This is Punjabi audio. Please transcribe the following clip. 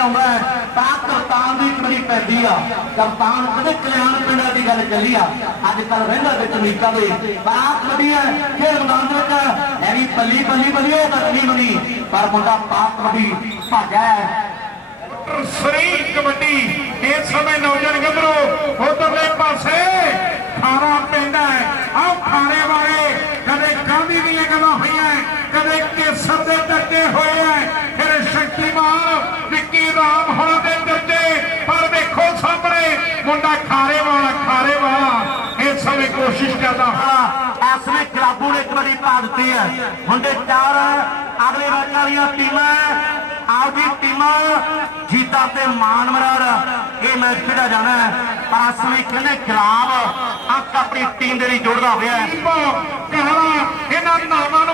ਆਉਂਦਾ ਹੈ। ਤਾਂ ਕਪਤਾਨ ਦੀ ਕਮਰੀ ਪੈਂਦੀ ਆ। ਕਪਤਾਨ ਕਦੇ ਕਲਿਆਣ ਪਿੰਡਾਂ ਦੀ ਗੱਲ ਚੱਲੀ ਆ। ਅੱਜ ਕੱਲ ਰਹਿੰਦਾ ਵਿੱਚ ਅਮਰੀਕਾ ਦੇ। ਤਾਂ ਕਬੱਡੀ ਖੇਡ ਮੈਦਾਨ ਦੇ ਵਿੱਚ ਐਵੇਂ ਬੱਲੀ ਬੱਲੀ ਬੱਲੀ, ਉਹ ਗੱਲ ਬਣੀ ਪਰ ਮੁੰਡਾ ਪਾਕ ਕਬੱਡੀ ਭਾਜਾ ਹੈ। ਸਰੀ ਕਬੱਡੀ, ਇਸ ਸਮੇਂ ਨੌਜਵਾਨ ਗੱਭਰੂ, ਉਧਰਲੇ ਪਾਸੇ ਖਾਣਾ ਪੈਂਦਾ ਹੈ। ਆਹ ਖਾਣੇ ਵਾਲੇ ਕਦੇ ਗਾਂਧੀ ਦੀਆਂ ਗੱਲਾਂ ਹੋਈਆਂ, ਕਦੇ ਕੇਸਰ ਮੁੰਡਾ ਖਾਰੇ ਵਾਲਾ ਖਾਰੇ ਵਾਲਾ। ਇਸ ਸਮੇਂ ਕੋਸ਼ਿਸ਼ ਕਰਦਾ ਇਸ ਨੇ ਕਲਾਬੂ ਨੇ ਇੱਕ ਵਾਰੀ ਪਾ ਦਿੱਤੀ ਹੈ। ਮੁੰਡੇ ਚਾਰ ਅਗਲੇ ਮੈਚ ਵਾਲੀਆਂ ਟੀਮਾਂ ਆਪਦੀ ਟੀਮਾਂ ਜੀਤਾਂ ਤੇ ਮਾਨ ਮਰਾਰ ਇਹ ਮੈਚ ਖੇਡਿਆ ਜਾਣਾ ਹੈ। ਪਰ ਇਸ ਸਮੇਂ ਕਹਿੰਦੇ ਖਿਲਾਫ ਅੰਕ ਆਪਣੀ ਟੀਮ ਦੇ ਲਈ ਜੋੜਦਾ ਹੋਇਆ ਹੈ। ਕਾਲਾ